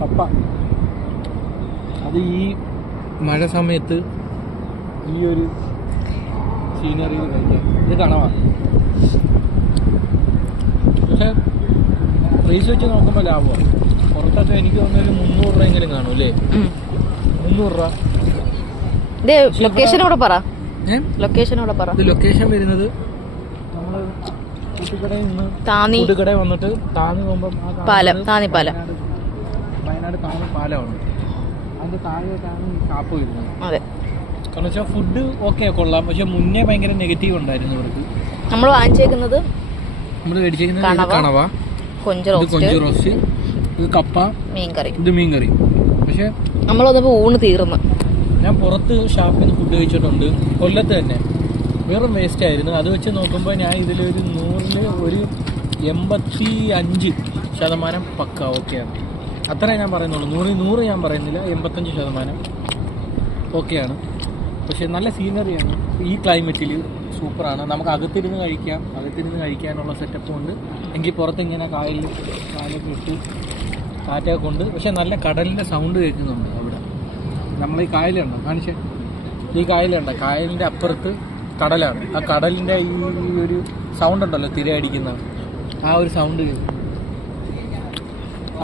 കപ്പ അത് ഈ മഴ സമയത്ത് ഈ ഒരു സീനറിയിൽ കഴിക്കാം. ഇത് കണവാ. പക്ഷെ പ്രൈസ് വെച്ച് നോക്കുമ്പോൾ ലാഭമാണ്. പുറത്തൊക്കെ എനിക്ക് തോന്നുന്നൊരു 300 രൂപയെങ്കിലും കാണും അല്ലേ? 300 രൂപ. ലൊക്കേഷൻ പറ. ഇത് ലൊക്കേഷൻ വരുന്നത് നമ്മള് കൂട്ടുകടയിൽ നിന്ന് കൂട്ടുകടയിൽ വന്നിട്ട് താന്നി പോകുമ്പോൾ വയനാട് താന്നി പാലമാണ്. അതിന്റെ താഴെയാണ് ഈ കാപ്പ് വരുന്നത്. കാരണം വെച്ചാൽ ഫുഡ് ഓക്കെ കൊള്ളാം. പക്ഷെ മുന്നേ ഭയങ്കര നെഗറ്റീവ് ഉണ്ടായിരുന്നു ഇവർക്ക്. നമ്മൾ മേടിച്ചേക്കുന്നത് കണവ, കൊഞ്ച് റോസ്റ്റ്, ഇത് കപ്പ, ഇത് മീൻകറി. പക്ഷെ നമ്മൾ വന്നപ്പോ ഊണ് തീർന്നു. ഞാൻ പുറത്ത് ഷാപ്പിൽ നിന്ന് ഫുഡ് കഴിച്ചിട്ടുണ്ട്, കൊല്ലത്ത് തന്നെ. വെറും വേസ്റ്റ് ആയിരുന്നു. അത് വെച്ച് നോക്കുമ്പോൾ ഞാൻ ഇതിലൊരു 100-ൽ ഒരു 85% പക്ക ഓക്കെയാണ്. അത്രേ ഞാൻ പറയുന്നുള്ളൂ. 100 ഞാൻ പറയുന്നില്ല, 85% ഓക്കെയാണ്. പക്ഷെ നല്ല സീനറിയാണ്. ഈ ക്ലൈമറ്റിൽ സൂപ്പറാണ്. നമുക്ക് അകത്തിരുന്ന് കഴിക്കാനുള്ള സെറ്റപ്പും ഉണ്ട്. എങ്കിൽ പുറത്ത് ഇങ്ങനെ കാലൊക്കെ ഇട്ട് കാറ്റൊക്കെ കൊണ്ട്. പക്ഷെ നല്ല കടലിൻ്റെ സൗണ്ട് കേൾക്കുന്നുണ്ട് അവിടെ. നമ്മൾ ഈ കായലുണ്ടോ കാണിച്ചേ? ഈ കായലുണ്ടോ? കായലിൻ്റെ അപ്പുറത്ത് കടലാണ്. ആ കടലിൻ്റെ ഈ ഒരു സൗണ്ട് ഉണ്ടല്ലോ, തിരയടിക്കുന്ന ആ ഒരു സൗണ്ട് കേൾക്കും.